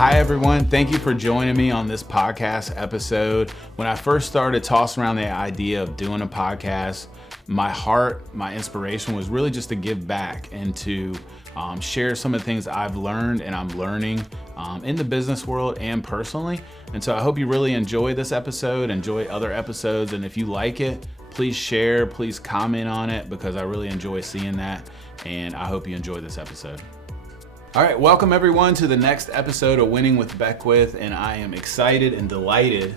Hi, everyone. Thank you for joining me on this podcast episode. When I first started tossing around the idea of doing a podcast, my heart, my inspiration was really just to give back and to share some of the things I've learned and I'm learning in the business world and personally. And so I hope you really enjoy this episode, enjoy other episodes. And if you like it, please share, please comment on it because I really enjoy seeing that. And I hope you enjoy this episode. All right, welcome everyone to the next episode of Winning with Beckwith, and I am excited and delighted.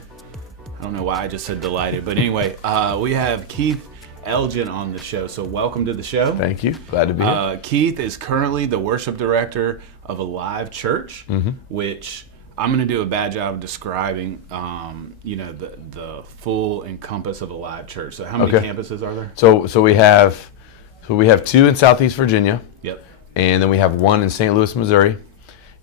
I don't know why I just said delighted, but anyway, we have Keith Elgin on the show, so welcome to the show. Thank you, glad to be here. Keith is currently the worship director of a live church, which I'm going to do a bad job of describing, the full encompass of a live church. So how many campuses are there? So we have two in Southeast Virginia. Yep. And then we have one in St. Louis, Missouri.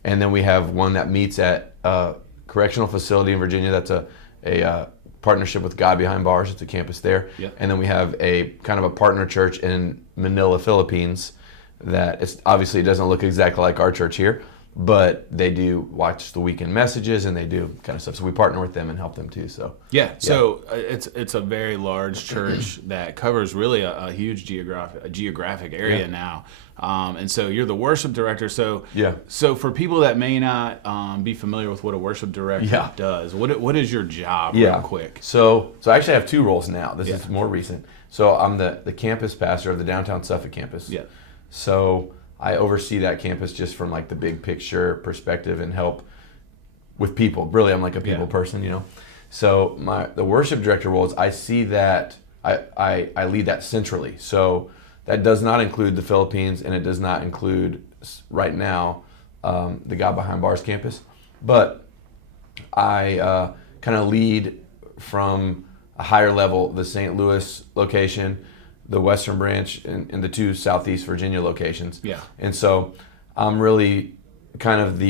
And then we have one that meets at a correctional facility in Virginia. That's a partnership with God Behind Bars. It's a campus there. Yep. And then we have a kind of a partner church in Manila, Philippines. That it's obviously it doesn't look exactly like our church here, but they do watch the weekend messages and they do kind of stuff. So we partner with them and help them too. So So it's a very large church that covers really a huge geographic area now. And so you're the worship director. So for people that may not be familiar with what a worship director does, what is your job real quick? So I actually have two roles now. This is more recent. So I'm the campus pastor of the downtown Suffolk campus. Yeah. So I oversee that campus just from like the big picture perspective and help with people. Really, I'm like a people person, you know. So the worship director role is I see that I lead that centrally. So that does not include the Philippines and it does not include right now the God Behind Bars campus. But I kind of lead from a higher level the St. Louis location, the Western Branch, and the two Southeast Virginia locations. Yeah. And so I'm really kind of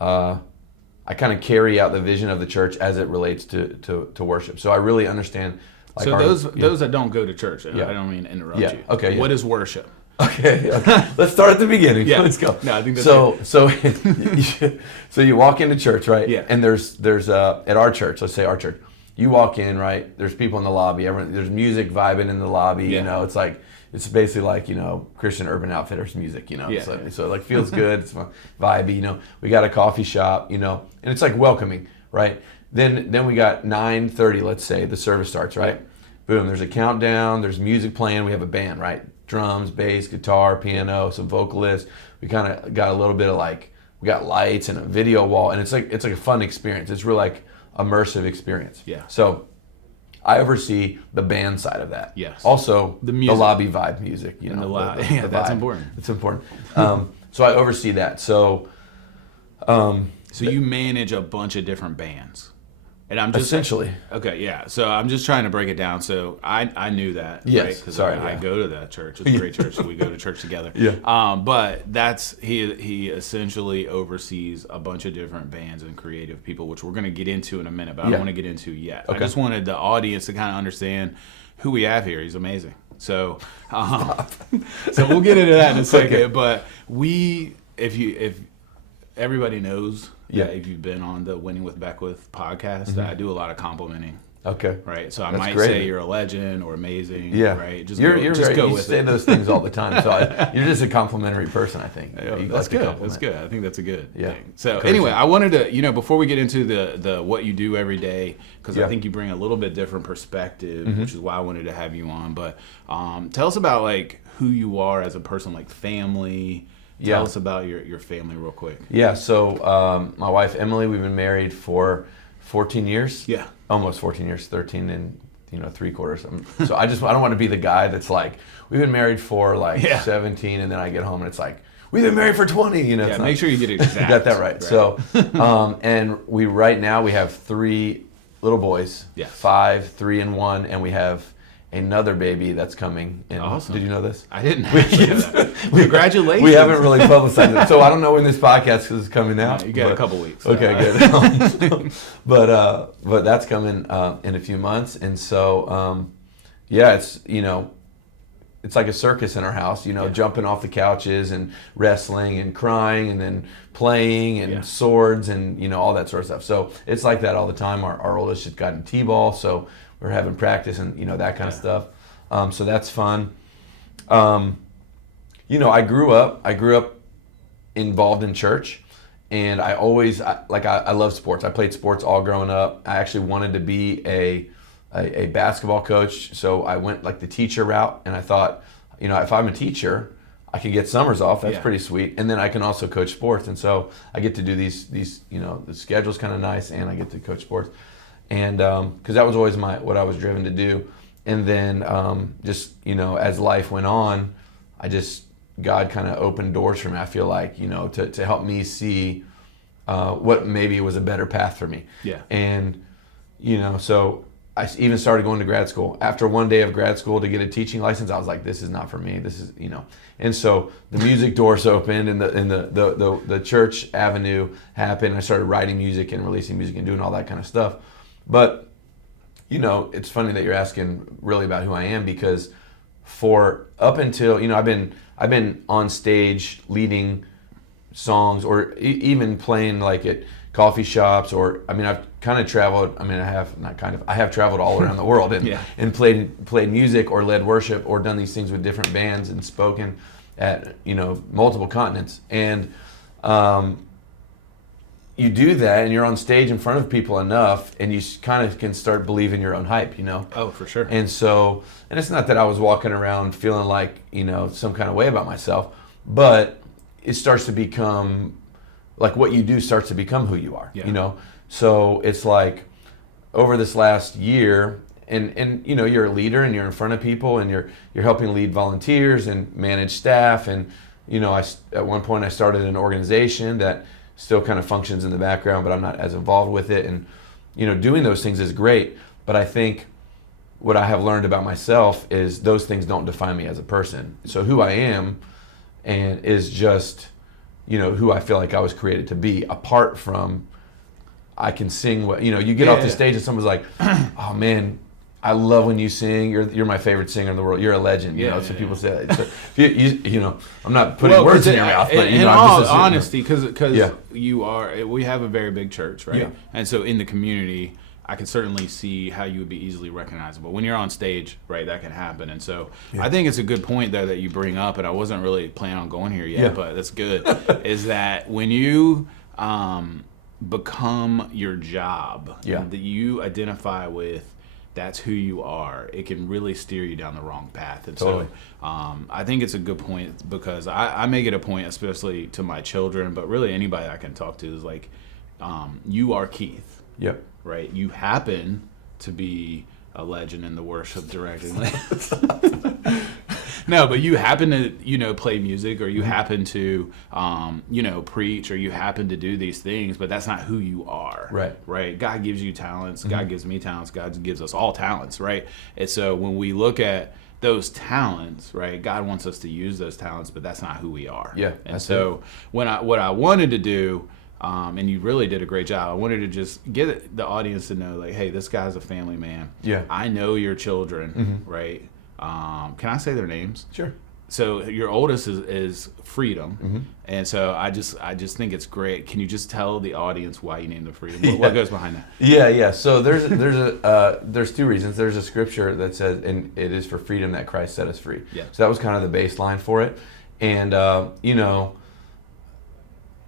I kind of carry out the vision of the church as it relates to worship. So I really understand. Like those that don't go to church, I don't mean to interrupt you. Okay. What is worship? Okay. Let's start at the beginning. Let's go. No, I think that's so you walk into church, right? Yeah. And there's at our church, let's say our church, you walk in, right? There's people in the lobby. There's music vibing in the lobby. You know, it's basically like Christian Urban Outfitters music. So it like feels good. It's vibey. We got a coffee shop. And it's like welcoming, right? Then we got 9:30. Let's say the service starts, right? Boom. There's a countdown. There's music playing. We have a band, right? Drums, bass, guitar, piano, some vocalists. We kind of got a little bit of we got lights and a video wall, and it's like a fun experience. It's real immersive experience. Yeah. So I oversee the band side of that. Yes. Also the lobby vibe music. The vibe. That's important. It's important. So I oversee that. So you manage a bunch of different bands. And I'm just essentially So I'm just trying to break it down. So I knew that, right? Because I go to that church. It's a great church, so we go to church together. Yeah. But that's he essentially oversees a bunch of different bands and creative people, which we're going to get into in a minute. But I don't want to get into yet. Okay. I just wanted the audience to kind of understand who we have here. He's amazing. So so we'll get into that in a second. Okay. But if everybody knows. Yeah, if you've been on the Winning with Beckwith podcast, I do a lot of complimenting. Okay. Right. So I might say you're a legend or amazing. Yeah. Right. Just go with it. You say those things all the time. So you're just a complimentary person, I think. That's good. That's good. I think that's a good thing. So anyway, I wanted to, before we get into the what you do every day, because I think you bring a little bit different perspective, which is why I wanted to have you on. But tell us about who you are as a person, family. Tell us about your family real quick. Yeah, so my wife, Emily, we've been married for 14 years. Yeah. Almost 14 years, 13 and 3/4. So I don't want to be the guy that's we've been married for 17 and then I get home and it's we've been married for 20. Make sure you get it exact. You got that right. So, and right now we have 3 little boys, 5, 3 and 1, and we have another baby that's coming in. Awesome. Did you know this? I didn't actually know that. Congratulations. We haven't really publicized it, so I don't know when this podcast is coming out. You got a couple weeks. Okay, good. But that's coming in a few months, and so it's it's like a circus in our house, jumping off the couches and wrestling and crying and then playing and swords and, all that sort of stuff. So it's like that all the time. Our oldest just got in T-ball, so we're having practice and, that kind of stuff. So that's fun. I grew up involved in church, and I always, I love sports. I played sports all growing up. I actually wanted to be a basketball coach, so I went like the teacher route, and I thought, if I'm a teacher, I could get summers off. That's pretty sweet, and then I can also coach sports, and so I get to do these the schedule's kind of nice, and I get to coach sports, and because that was always what I was driven to do, and then just as life went on, God kind of opened doors for me. I feel like to help me see what maybe was a better path for me, and so I even started going to grad school. After one day of grad school to get a teaching license, I was like, this is not for me. This is, And so the music doors opened, and the church avenue happened. I started writing music and releasing music and doing all that kind of stuff. But, it's funny that you're asking really about who I am, because for up until, I've been on stage leading songs, or even playing like at coffee shops, or I've kind of traveled. I have traveled all around the world and played music or led worship or done these things with different bands and spoken at multiple continents. And you do that, and you're on stage in front of people enough, and you kind of can start believing your own hype. Oh, for sure. And it's not that I was walking around feeling like some kind of way about myself, but it starts to become like what you do starts to become who you are. So it's like over this last year, and you're a leader, and you're in front of people, and you're helping lead volunteers and manage staff, and at one point I started an organization that still kind of functions in the background, but I'm not as involved with it, and doing those things is great, but I think what I have learned about myself is those things don't define me as a person. So who I am and is just who I feel like I was created to be, apart from I can sing what you get off the stage and someone's like, oh man, I love when you sing, you're my favorite singer in the world, you're a legend. People say that. So I'm not putting words in your mouth, but in all honesty, because you are, we have a very big church, right? And so in the community, I can certainly see how you would be easily recognizable. When you're on stage, right, that can happen. And so I think it's a good point, though, that you bring up, and I wasn't really planning on going here yet, but that's good, is that when you become your job, that you identify with, that's who you are, it can really steer you down the wrong path. And so I think it's a good point, because I make it a point, especially to my children, but really anybody I can talk to, is like, you are Keith. Yep. Right? You happen to be a legend in the worship directing. No, but you happen to, play music, or you happen to, preach, or you happen to do these things, but that's not who you are. Right. Right? God gives you talents. God gives me talents. God gives us all talents, right? And so when we look at those talents, right, God wants us to use those talents, but that's not who we are. Yeah. And so what I wanted to do, and you really did a great job, I wanted to just get the audience to know, like, hey, this guy's a family man. Yeah. I know your children, right? Can I say their names? Sure. So your oldest is Freedom, and so I just think it's great. Can you just tell the audience why you named them Freedom? What goes behind that? Yeah. So there's two reasons. There's a scripture that says, and it is for freedom that Christ set us free. Yeah. So that was kind of the baseline for it, and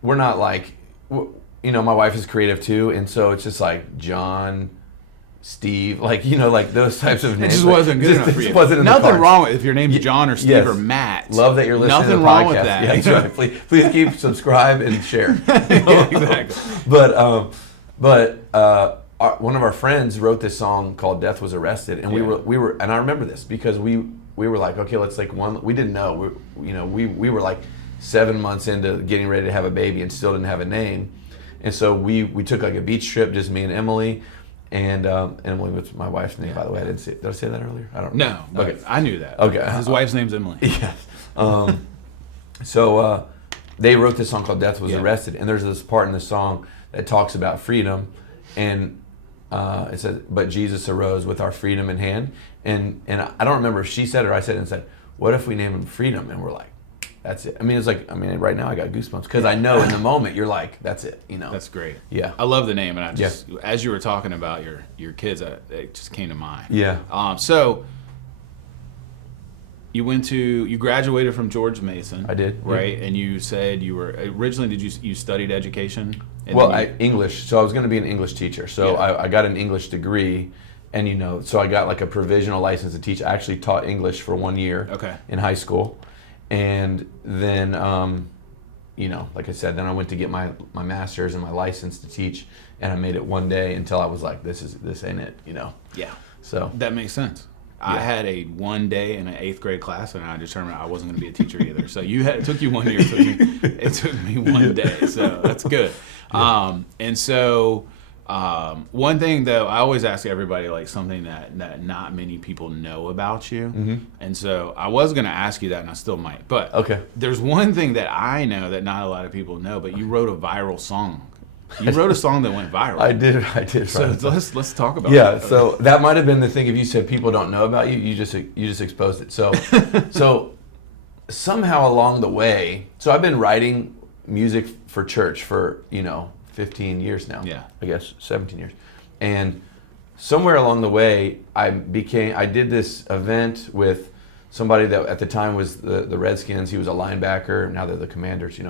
we're not like, my wife is creative too, and so it's just like John, Steve, like those types of names. It just wasn't good enough for you. Nothing wrong with if your name's John or Steve or Matt. Love that you're listening to the podcast. Nothing wrong with that. Yeah, that's right. Please keep subscribe and share. Exactly. But one of our friends wrote this song called "Death Was Arrested," and we were, and I remember this because we were like, okay, let's like one. We didn't know. We were like 7 months into getting ready to have a baby and still didn't have a name, and so we took like a beach trip, just me and Emily. And Emily was my wife's name, by the way. I didn't say. Did I say that earlier? I don't know. No, but okay. I knew that. Okay. His wife's name's Emily. Yes. So they wrote this song called "Death Was Arrested," and there's this part in the song that talks about freedom, and it says, "But Jesus arose with our freedom in hand." And I don't remember if she said it or I said it, and said, what if we name him Freedom? And we're like, that's it. I mean, it's like, right now I got goosebumps because I know in the moment you're like, that's it, That's great. Yeah. I love the name, and I just, as you were talking about your kids, it just came to mind. Yeah. So you graduated from George Mason. I did. Right? Yeah. And you said you were, originally, you studied education? English. So I was going to be an English teacher. So I got an English degree, and so I got like a provisional license to teach. I actually taught English for 1 year in high school. And then, like I said, then I went to get my master's and my license to teach, and I made it one day until I was like, this ain't it, Yeah. So that makes sense. Yeah. I had a 1 day in an 8th grade class, and I determined I wasn't going to be a teacher either. So it took you 1 year. It took me 1 day. So that's good. Yeah. And so one thing though, I always ask everybody like something that not many people know about you. Mm-hmm. And so I was going to ask you that, and I still might. But there's one thing that I know that not a lot of people know. But you wrote a viral song. You wrote a song that went viral. I did. So let's talk about that. Yeah, so that might have been the thing. If you said people don't know about you, you just exposed it. So somehow along the way, so I've been writing music for church for 15 years now. Yeah, I guess 17 years, and somewhere along the way, I did this event with somebody that at the time was the Redskins. He was a linebacker. Now they're the Commanders.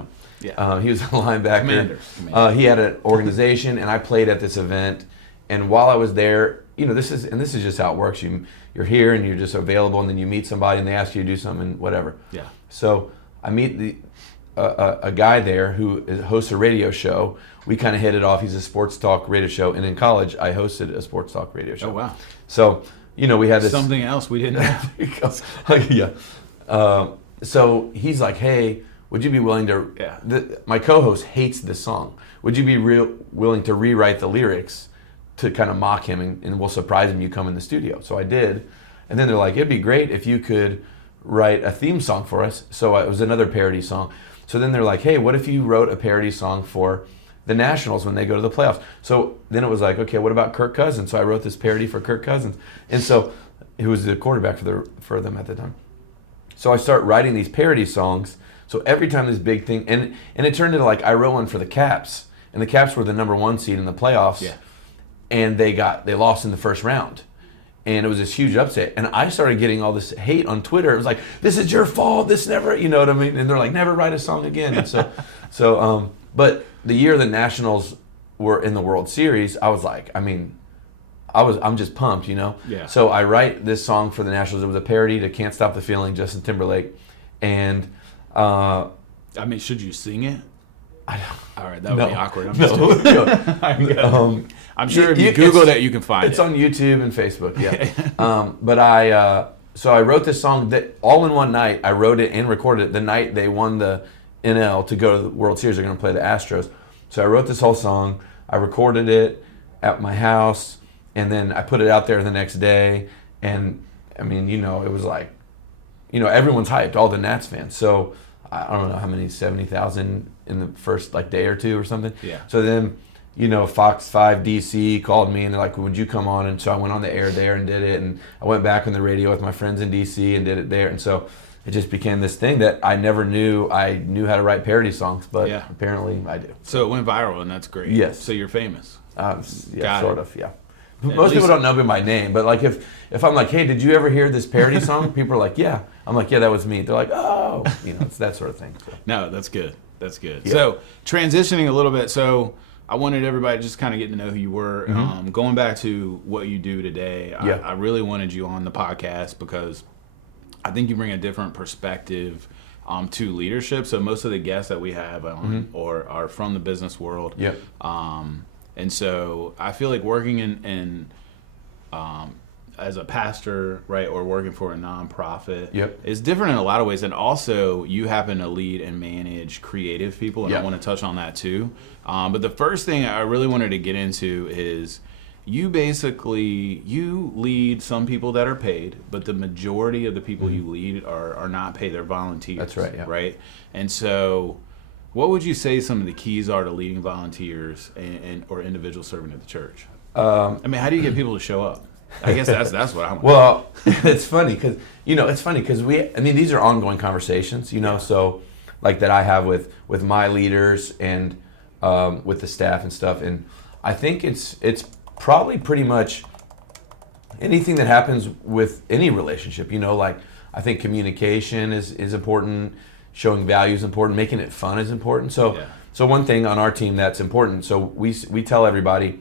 Yeah. He was a linebacker. Commanders. He had an organization, and I played at this event. And while I was there, this is just how it works. You're here, and you're just available, and then you meet somebody, and they ask you to do something, whatever. Yeah. So I meet a guy there who hosts a radio show. We kind of hit it off. He's a sports talk radio show, and in college, I hosted a sports talk radio show. Oh wow! So we had this something else we didn't have. Yeah. So he's like, hey. Would you be willing to? Yeah. My co-host hates this song. Would you be willing to rewrite the lyrics to kind of mock him, and we'll surprise him? You come in the studio. So I did, and then they're like, it'd be great if you could write a theme song for us. So it was another parody song. So then they're like, hey, what if you wrote a parody song for the Nationals when they go to the playoffs? So then it was like, okay, what about Kirk Cousins? So I wrote this parody for Kirk Cousins, and so he was the quarterback for them at the time. So I start writing these parody songs. So every time this big thing, and it turned into like I wrote one for the Caps, and the Caps were the number 1 seed in the playoffs, and they lost in the first round, and it was this huge upset, and I started getting all this hate on Twitter. It was like, this is your fault, this never, you know what I mean? And they're like, never write a song again. And but the year the Nationals were in the World Series, I was like, I'm just pumped, Yeah. So I write this song for the Nationals. It was a parody to "Can't Stop the Feeling," Justin Timberlake, and. Should you sing it? All right, that would be awkward. I'm sure if you Google that, you can find it. It's on YouTube and Facebook, yeah. But I wrote this song that all in one night. I wrote it and recorded it the night they won the NL to go to the World Series. They're going to play the Astros. So I wrote this whole song. I recorded it at my house, and then I put it out there the next day. And, it was like, everyone's hyped, all the Nats fans. So I don't know how many, 70,000 in the first day or two or something. Yeah. So then, Fox 5 DC called me and they're like, would you come on? And so I went on the air there and did it. And I went back on the radio with my friends in DC and did it there. And so it just became this thing that I never knew I knew how to write parody songs, but apparently I do. So it went viral, and that's great. Yes. So you're famous. Sort of, yeah. Most people don't know me by name, but if I'm like, hey, did you ever hear this parody song? People are like, yeah. I'm like, yeah, that was me. They're like, oh, it's that sort of thing. So. No, that's good. That's good. Yeah. So transitioning a little bit, so I wanted everybody to just kind of get to know who you were. Mm-hmm. Going back to what you do today, I really wanted you on the podcast because I think you bring a different perspective to leadership. So most of the guests that we have on or are from the business world. Yep. And so I feel like working in as a pastor, right, or working for a nonprofit is different in a lot of ways. And also, you happen to lead and manage creative people, and I want to touch on that too. But the first thing I really wanted to get into is you lead some people that are paid, but the majority of the people you lead are not paid. They're volunteers. That's right, yeah. Right? And so what would you say some of the keys are to leading volunteers or individuals serving at the church? How do you get people to show up? I guess that's what I want. Well, it's funny because these are ongoing conversations, so like that I have with my leaders and with the staff and stuff, and I think it's probably pretty much anything that happens with any relationship, like I think communication is important, showing value is important, making it fun is important. So one thing on our team that's important, so we tell everybody,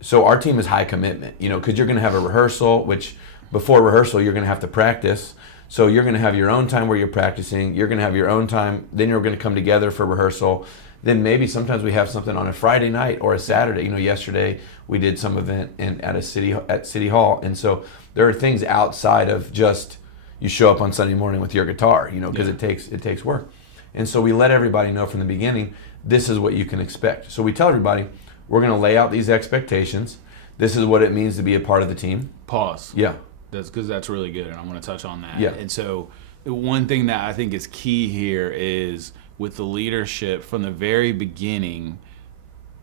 so our team is high commitment, because you're going to have a rehearsal, which before rehearsal you're going to have to practice. So you're going to have your own time where you're practicing, you're going to have your own time, then you're going to come together for rehearsal. Then maybe sometimes we have something on a Friday night or a Saturday. Yesterday we did some event at City Hall, and so there are things outside of just you show up on Sunday morning with your guitar, because it takes work. And so we let everybody know from the beginning, this is what you can expect. So we tell everybody, we're going to lay out these expectations. This is what it means to be a part of the team. Pause. Yeah. That's really good, and I want to touch on that. Yeah. And so one thing that I think is key here is with the leadership from the very beginning,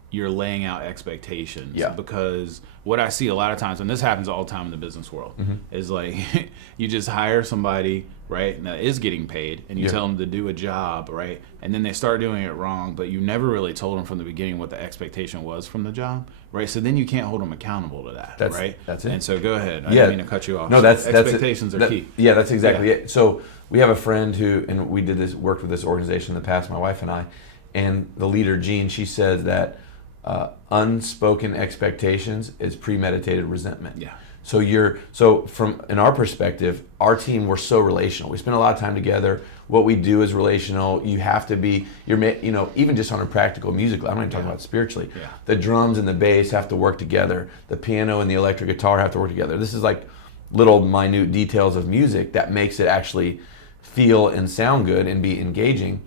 you're laying out expectations. Yeah. Because what I see a lot of times, and this happens all the time in the business world, is like you just hire somebody, right, that is getting paid, and you tell them to do a job, right, and then they start doing it wrong, but you never really told them from the beginning what the expectation was from the job, right? So then you can't hold them accountable to that, right? That's it. And so go ahead. I didn't mean to cut you off. No, expectations are key. Yeah, that's exactly it. So we have a friend and we worked with this organization in the past, my wife and I, and the leader, Jean, she says that unspoken expectations is premeditated resentment. Yeah. So from in our perspective, our team, we're so relational. We spend a lot of time together. What we do is relational. You have to be, even just on a practical music level, I'm not even talking about spiritually. Yeah. The drums and the bass have to work together. The piano and the electric guitar have to work together. This is like little minute details of music that makes it actually feel and sound good and be engaging.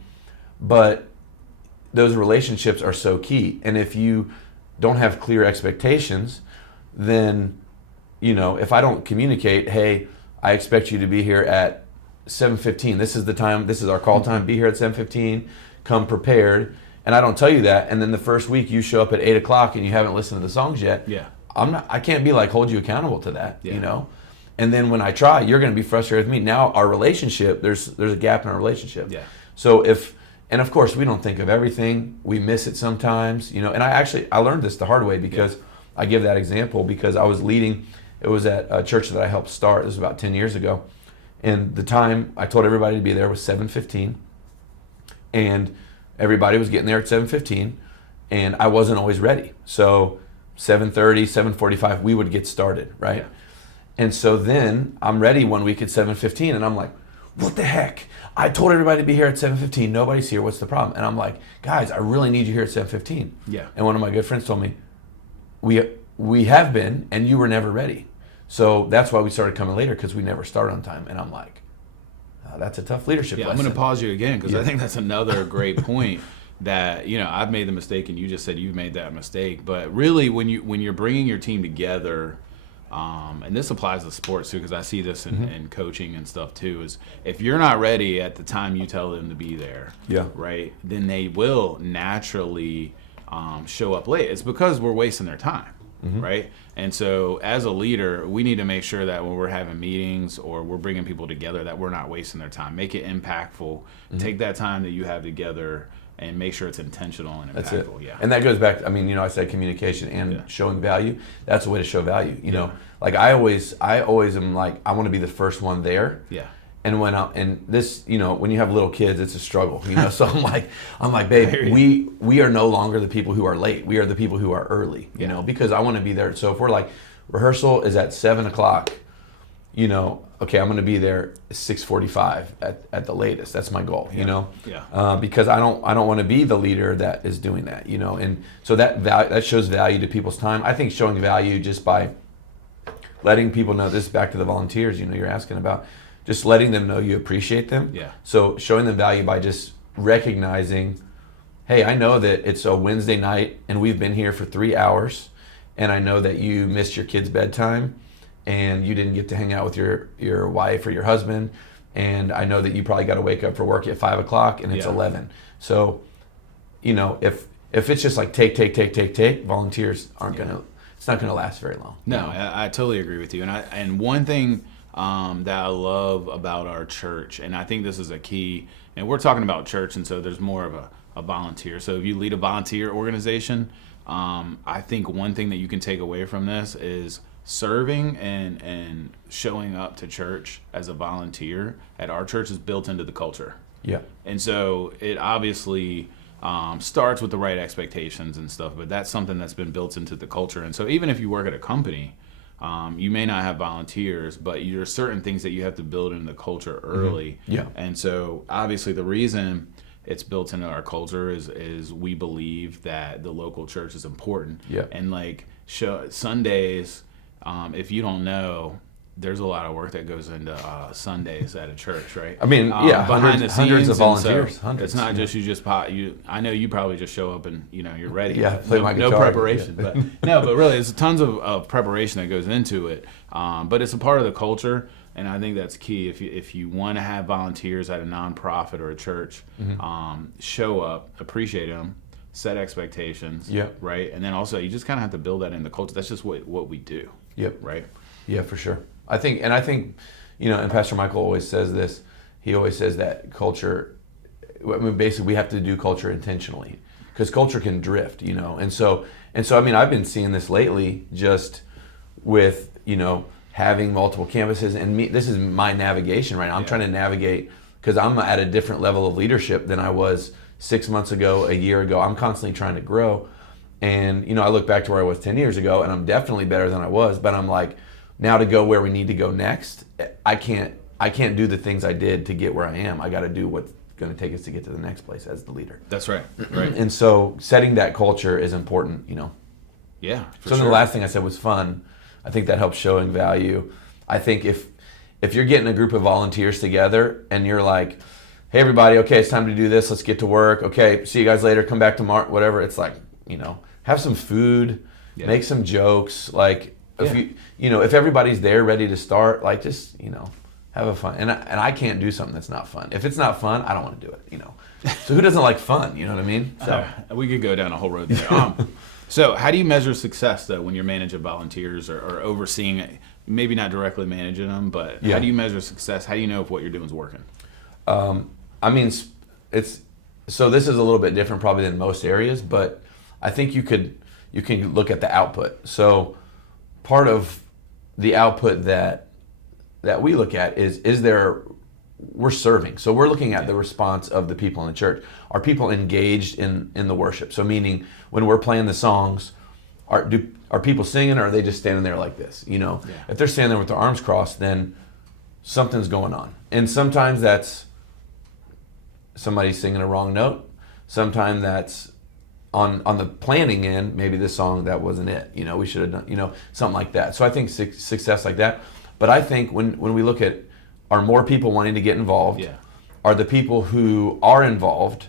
But those relationships are so key. And if you don't have clear expectations, then, if I don't communicate, hey, I expect you to be here at 7:15. This is the time, this is our call time, be here at 7:15, come prepared. And I don't tell you that, and then the first week you show up at 8 o'clock and you haven't listened to the songs yet. Yeah. I can't be like, hold you accountable to that, And then when I try, you're going to be frustrated with me. Now our relationship, there's a gap in our relationship. Yeah. So and of course we don't think of everything. We miss it sometimes, and I learned this the hard way because I give that example because I was leading, it was at a church that I helped start, this was about 10 years ago. And the time I told everybody to be there was 7:15, and everybody was getting there at 7:15, and I wasn't always ready. So 7:30, 7:45, we would get started, right? Yeah. And so then I'm ready one week at 7:15, and I'm like, what the heck? I told everybody to be here at 7:15. Nobody's here. What's the problem? And I'm like, guys, I really need you here at 7:15. Yeah. And one of my good friends told me, we have been, and you were never ready. So that's why we started coming later, because we never started on time. And I'm like, that's a tough leadership lesson. I'm going to pause you again because I think that's another great point that, I've made the mistake and you just said you've made that mistake. But really when you're bringing your team together, and this applies to sports too, because I see this in coaching and stuff too, is if you're not ready at the time you tell them to be there, right, then they will naturally show up late. It's because we're wasting their time. Right? And so as a leader, we need to make sure that when we're having meetings or we're bringing people together that we're not wasting their time. Make it impactful. Take that time that you have together and make sure it's intentional and impactful. That's it. Yeah. And that goes back, I said communication and showing value. That's a way to show value. You know, like I always am like, I want to be the first one there. Yeah. And when this, when you have little kids, it's a struggle, So I'm like, babe, we are no longer the people who are late. We are the people who are early, because I want to be there. So if we're like, rehearsal is at 7 o'clock, okay, I'm going to be there 6:45 at the latest. That's my goal, because I don't want to be the leader that is doing that, and so that shows value to people's time. I think showing value just by letting people know, this back to the volunteers, you're asking about, just letting them know you appreciate them. Yeah. So showing them value by just recognizing, hey, I know that it's a Wednesday night and we've been here for 3 hours, and I know that you missed your kid's bedtime and you didn't get to hang out with your wife or your husband, and I know that you probably got to wake up for work at 5 o'clock and it's 11. So, if it's just like take, volunteers aren't gonna. it's not going to last very long. No, I totally agree with you. And one thing that I love about our church, and I think this is a key, and we're talking about church, and so there's more of a volunteer. So if you lead a volunteer organization, I think one thing that you can take away from this is serving and showing up to church as a volunteer at our church is built into the culture. Yeah. And so it obviously starts with the right expectations and stuff, but that's something that's been built into the culture. And so even if you work at a company, you may not have volunteers, but there are certain things that you have to build into the culture early. Mm-hmm. Yeah. And so obviously the reason it's built into our culture is we believe that the local church is important. Yeah. And Sundays, if you don't know, there's a lot of work that goes into Sundays at a church, right? I mean, behind the scenes, hundreds of volunteers. So it's not just I know you probably just show up and you're ready. Yeah, play my guitar. No preparation, but really, there's tons of preparation that goes into it. But it's a part of the culture, and I think that's key. If you want to have volunteers at a nonprofit or a church, show up, appreciate them, set expectations, right, and then also you just kind of have to build that in the culture. That's just what we do. Yep. Right. Yeah, for sure. I think, and Pastor Michael always says this. He always says that culture, basically we have to do culture intentionally because culture can drift, And so, I've been seeing this lately just with, having multiple campuses and this is my navigation right now. I'm trying to navigate because I'm at a different level of leadership than I was 6 months ago, a year ago. I'm constantly trying to grow. And, I look back to where I was 10 years ago and I'm definitely better than I was, but I'm like, now to go where we need to go next, I can't do the things I did to get where I am. I got to do what's going to take us to get to the next place as the leader. That's right. Right. And so setting that culture is important, Yeah. So the last thing I said was fun. I think that helps showing value. I think if you're getting a group of volunteers together and you're like, hey everybody, okay, it's time to do this. Let's get to work. Okay, see you guys later. Come back tomorrow. Whatever. It's like, have some food, make some jokes, like. If everybody's there ready to start, like just, have a fun. And I can't do something that's not fun. If it's not fun, I don't want to do it, So who doesn't like fun, you know what I mean? So we could go down a whole road there. So how do you measure success though when you're managing volunteers or overseeing it? Maybe not directly managing them, but how do you measure success? How do you know if what you're doing is working? This is a little bit different probably than most areas, but I think you can look at the output. So part of the output that we look at is we're serving. So we're looking at the response of the people in the church. Are people engaged in the worship? So meaning when we're playing the songs, are people singing or are they just standing there like this? If they're standing there with their arms crossed, then something's going on. And sometimes that's somebody singing a wrong note. Sometimes that's on the planning end, maybe this song, that wasn't it. We should have done, something like that. So I think success like that. But I think when we look at, are more people wanting to get involved? Yeah. Are the people who are involved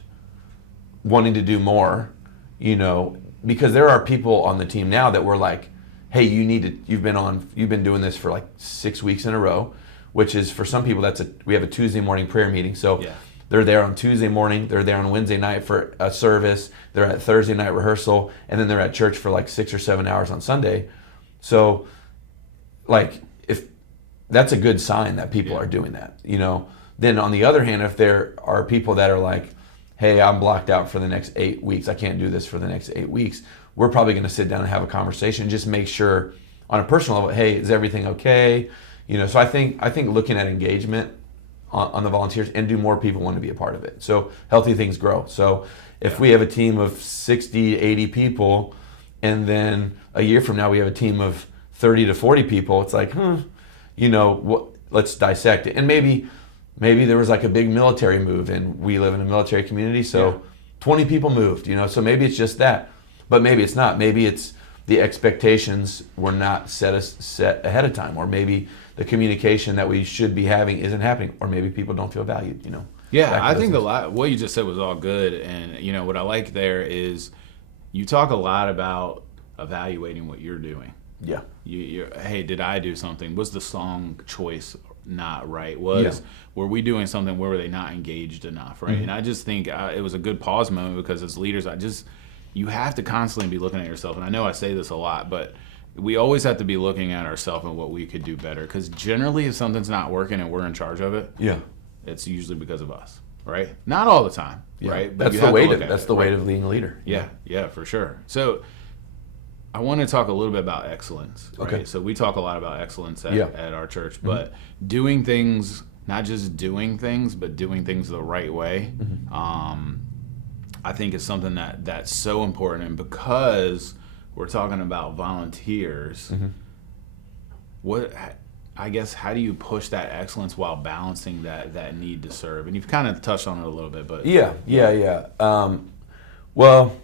wanting to do more? Because there are people on the team now that we're like, hey, you've been doing this for like 6 weeks in a row, which is for some people we have a Tuesday morning prayer meeting. So they're there on Tuesday morning, they're there on Wednesday night for a service, they're at Thursday night rehearsal, and then they're at church for like 6 or 7 hours on Sunday. So like if that's a good sign that people are doing that, Then on the other hand, if there are people that are like, hey, I'm blocked out for the next 8 weeks, I can't do this for the next 8 weeks, we're probably going to sit down and have a conversation, just make sure on a personal level, hey, is everything okay? So I think looking at engagement on the volunteers and do more people want to be a part of it. So healthy things grow. So if we have a team of 60, 80 people, and then a year from now we have a team of 30 to 40 people, it's like, let's dissect it. And maybe there was like a big military move, and we live in a military community, so 20 people moved, so maybe it's just that. But maybe it's not. Maybe it's the expectations were not set ahead of time, or maybe the communication that we should be having isn't happening, or maybe people don't feel valued, Yeah, I think what you just said was all good, and what I like there is you talk a lot about evaluating what you're doing. Yeah. Hey, did I do something? Was the song choice not right? Were we doing something where were they not engaged enough, right? Mm-hmm. And I just think it was a good pause moment because as leaders, you have to constantly be looking at yourself. And I know I say this a lot, but we always have to be looking at ourselves and what we could do better. Because generally, if something's not working and we're in charge of it, it's usually because of us, right? Not all the time, right? But that's the weight of being a leader. Yeah, for sure. So I want to talk a little bit about excellence, right? Okay. So we talk a lot about excellence at our church, but doing things, not just doing things, but doing things the right way, I think is something that's so important. And because we're talking about volunteers, how do you push that excellence while balancing that need to serve? And you've kind of touched on it a little bit, but well,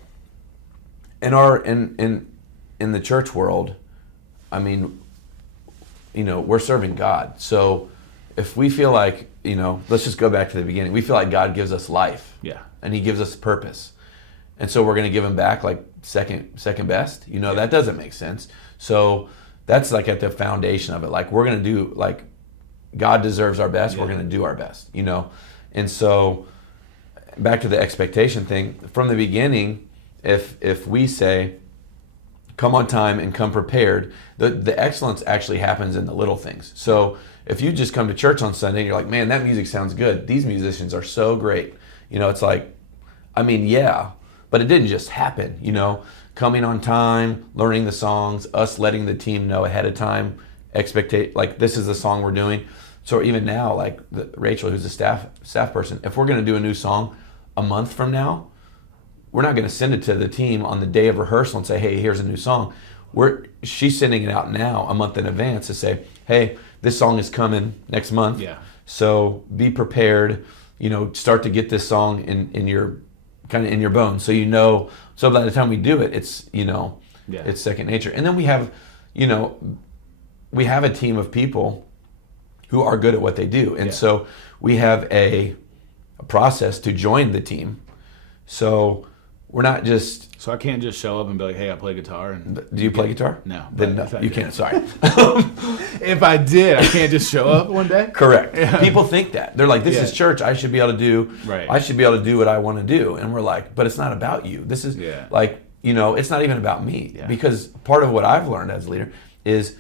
in the church world, I mean, we're serving God. So if we feel like, let's just go back to the beginning. We feel like God gives us life. Yeah. And he gives us purpose. And so we're going to give him back like second best. That doesn't make sense. So that's like at the foundation of it. Like we're going to do, like God deserves our best. We're going to do our best, And so back to the expectation thing, from the beginning, if we say, come on time and come prepared, the excellence actually happens in the little things. So if you just come to church on Sunday and you're like, man, that music sounds good. These musicians are so great. It's like, but it didn't just happen, coming on time, learning the songs, us letting the team know ahead of time, like this is the song we're doing. So even now, like Rachel, who's a staff person, if we're going to do a new song a month from now, we're not going to send it to the team on the day of rehearsal and say, hey, here's a new song. She's sending it out now a month in advance to say, hey, this song is coming next month. Yeah. So be prepared, start to get this song in your kind of in your bones. So so by the time we do it, it's it's second nature. And then we have a team of people who are good at what they do. And so we have a process to join the team. So we're not just... So I can't just show up and be like, hey, I play guitar. Do you play guitar? No. Then no, you can't. Sorry. If I did, I can't just show up one day? Correct. Yeah. People think that. They're like, this is church. I should be able to do what I want to do. And we're like, but it's not about you. This is it's not even about me. Yeah. Because part of what I've learned as a leader is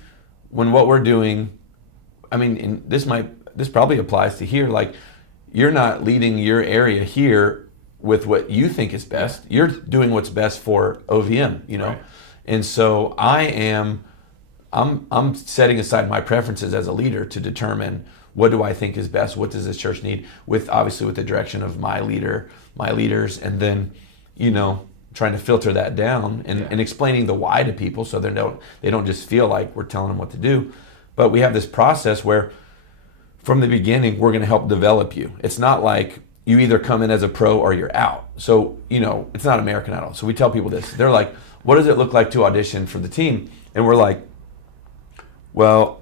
when what we're doing, this probably applies to here, like you're not leading your area here with what you think is best. You're doing what's best for OVM, Right. And so I'm setting aside my preferences as a leader to determine what do I think is best, what does this church need, obviously with the direction of my leaders, and then, trying to filter that down and explaining the why to people so they don't just feel like we're telling them what to do. But we have this process where from the beginning, we're going to help develop you. It's not like you either come in as a pro or you're out. So, it's not American Idol. So we tell people this. They're like, what does it look like to audition for the team? And we're like, well,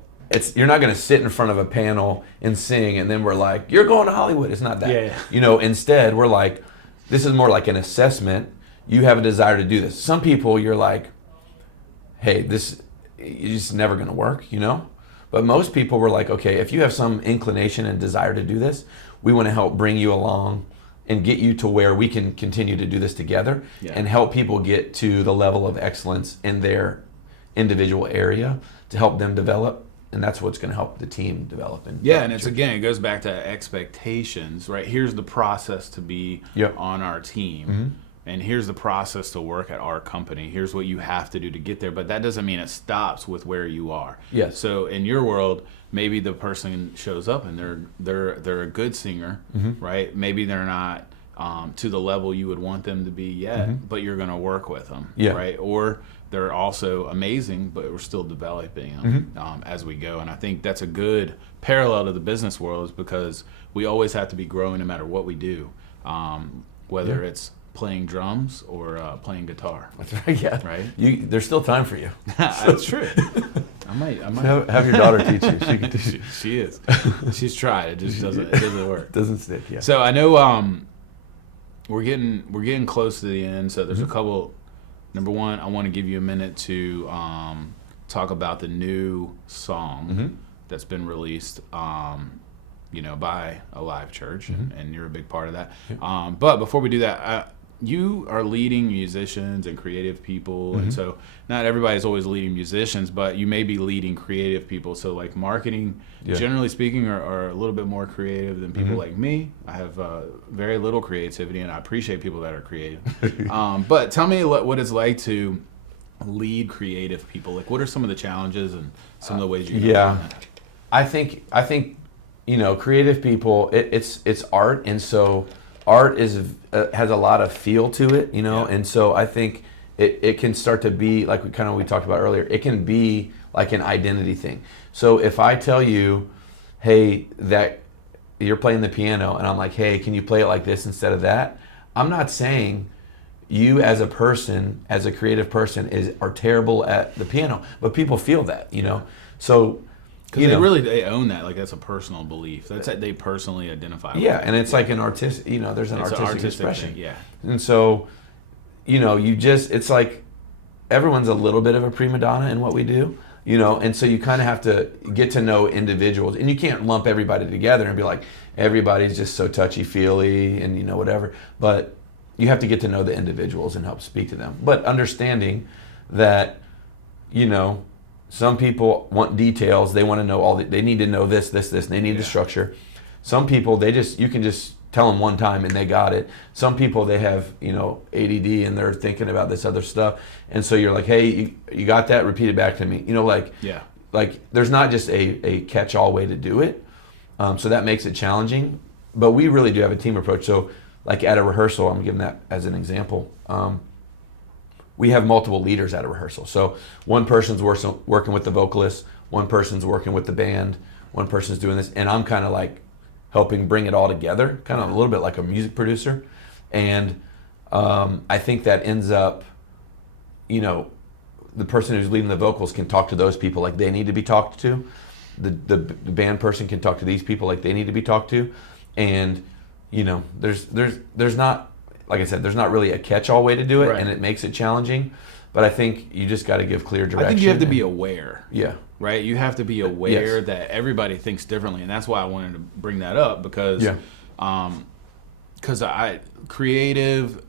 you're not going to sit in front of a panel and sing and then we're like, you're going to Hollywood. It's not that. Yeah. Instead, we're like, this is more like an assessment. You have a desire to do this. Some people, you're like, hey, this is just never going to work, But most people were like, okay, if you have some inclination and desire to do this, we want to help bring you along and get you to where we can continue to do this together and help people get to the level of excellence in their individual area to help them develop. And that's what's going to help the team develop. And it goes back to expectations, right? Here's the process to be on our team. Mm-hmm. And here's the process to work at our company. Here's what you have to do to get there. But that doesn't mean it stops with where you are. Yes. So in your world, maybe the person shows up and they're a good singer, right? Maybe they're not to the level you would want them to be yet, but you're going to work with them, right? Or they're also amazing, but we're still developing them as we go. And I think that's a good parallel to the business world, is because we always have to be growing no matter what we do, whether it's playing drums or playing guitar. That's right. Yeah. Right. There's still time for you. That's true. I might have your daughter teach you. She can teach you. She is. She's tried. It just doesn't work. Doesn't stick. Yeah. So I know we're getting close to the end. So there's a couple. Number one, I want to give you a minute to talk about the new song that's been released. By a live church, and you're a big part of that. But before we do that, you are leading musicians and creative people, Mm-hmm. and so not everybody's always leading musicians, but you may be leading creative people. So like marketing, generally speaking, are a little bit more creative than people like me. I have very little creativity, and I appreciate people that are creative. But tell me what it's like to lead creative people. Like, what are some of the challenges and some of the ways you do that? I think creative people, it's art, and so art has a lot of feel to it, and so I think it can start to be like we talked about earlier. It can be like an identity thing. So if I tell you, hey, that you're playing the piano, and I'm like, hey, can you play it like this instead of that? I'm not saying you as a person, as a creative person, are terrible at the piano, but people feel that, So. Because they own that, like that's a personal belief. That's that they personally identify with. Yeah, and it's like an artistic, there's an artistic expression. Thing, yeah. And so, it's like everyone's a little bit of a prima donna in what we do, and so you kind of have to get to know individuals, and you can't lump everybody together and be like, everybody's just so touchy-feely and, whatever. But you have to get to know the individuals and help speak to them. But understanding that, some people want details. They want to know they need to know this, and they need the structure. Some people, you can just tell them one time and they got it. Some people, they have, ADD and they're thinking about this other stuff. And so you're like, hey, you got that? Repeat it back to me. Like there's not just a catch-all way to do it. So that makes it challenging. But we really do have a team approach. So like at a rehearsal, I'm giving that as an example. We have multiple leaders at a rehearsal. So one person's working with the vocalist, one person's working with the band, one person's doing this, and I'm kind of like helping bring it all together, kind of a little bit like a music producer. And I think that ends up, the person who's leading the vocals can talk to those people like they need to be talked to. The band person can talk to these people like they need to be talked to. And, there's not, like I said, there's not really a catch-all way to do it, and it makes it challenging. But I think you just got to give clear direction. I think you have to be aware. Yeah. Right? You have to be aware that everybody thinks differently, and that's why I wanted to bring that up because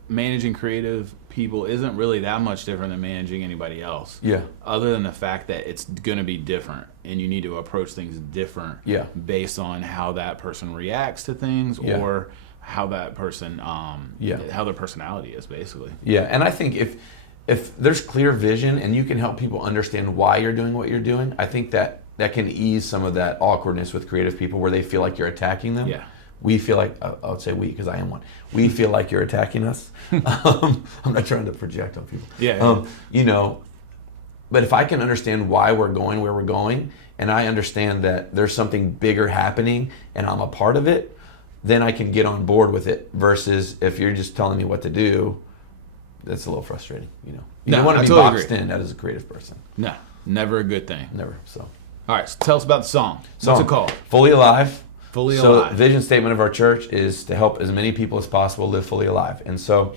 managing creative people isn't really that much different than managing anybody else. Yeah. Other than the fact that it's going to be different, and you need to approach things different based on how that person reacts to things or how that person, how their personality is, basically. Yeah, and I think if there's clear vision and you can help people understand why you're doing what you're doing, I think that can ease some of that awkwardness with creative people where they feel like you're attacking them. Yeah. We feel like, I would say we because I am one. We feel like you're attacking us. I'm not trying to project on people. Yeah. But if I can understand why we're going where we're going, and I understand that there's something bigger happening and I'm a part of it, then I can get on board with it versus if you're just telling me what to do, that's a little frustrating, You don't want to be boxed in as a creative person. No, never a good thing. Never, so. All right, so tell us about the song. What's it called? Fully Alive. Fully so Alive. The vision statement of our church is to help as many people as possible live fully alive. And so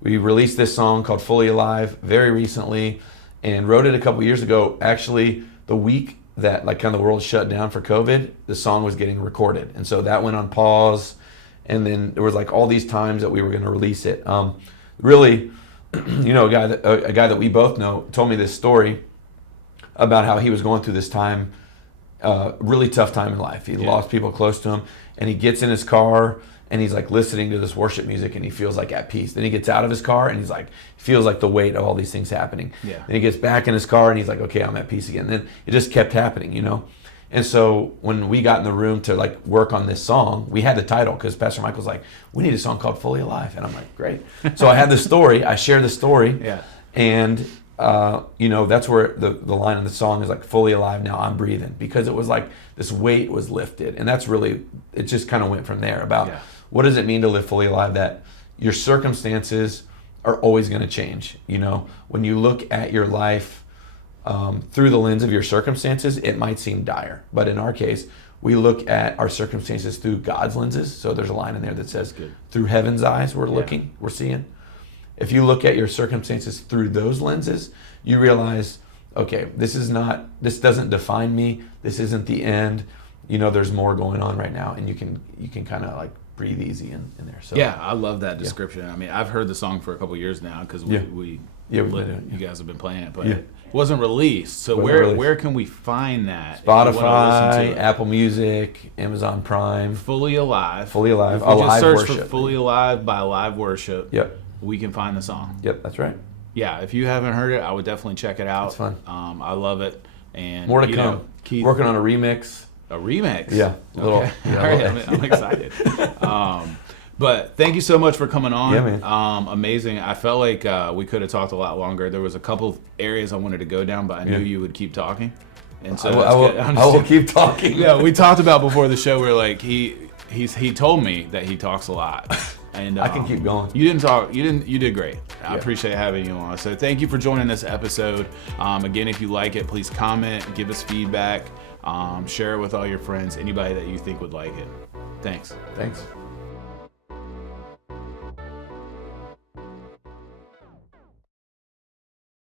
we released this song called Fully Alive very recently and wrote it a couple years ago. Actually, the week that like kind of the world shut down for COVID, the song was getting recorded. And so that went on pause. And then there was like all these times that we were going to release it. Really, a guy that we both know told me this story about how he was going through this time, really tough time in life. He lost people close to him, and he gets in his car and he's like listening to this worship music and he feels like at peace. Then he gets out of his car and he's like, feels like the weight of all these things happening. Yeah. Then he gets back in his car and he's like, okay, I'm at peace again. And then it just kept happening, And so when we got in the room to like work on this song, we had the title because Pastor Michael's like, we need a song called Fully Alive. And I'm like, great. So I had the story, I shared the story. Yeah. And, that's where the line in the song is like, fully alive, now I'm breathing. Because it was like this weight was lifted. And that's really, it just kind of went from there about what does it mean to live fully alive, that your circumstances are always going to change. When you look at your life through the lens of your circumstances, it might seem dire. But in our case, we look at our circumstances through God's lenses. So there's a line in there that says, through heaven's eyes, we're seeing. If you look at your circumstances through those lenses, you realize, okay, this doesn't define me. This isn't the end. There's more going on right now. And you can kind of like breathe easy in there. So yeah, I love that description. I mean, I've heard the song for a couple years now because you guys have been playing it, but it wasn't released. So where can we find that? Spotify, Apple Music, Amazon Prime. Fully Alive. If we just search for Fully Alive by Live Worship, we can find the song. Yep, that's right. Yeah, if you haven't heard it, I would definitely check it out. It's fun. I love it. And more to come. Keith, working on a remix. A remix? Yeah. Okay. All right, I'm excited. But thank you so much for coming on. Yeah, man. Amazing. I felt like we could have talked a lot longer. There was a couple are's I wanted to go down, but I knew you would keep talking. And so I will keep talking. Yeah, we talked about before the show. We're like he told me that he talks a lot. And I can keep going. You didn't talk. You did great. I appreciate having you on. So thank you for joining this episode. Again, if you like it, please comment, give us feedback, share it with all your friends, anybody that you think would like it. Thanks.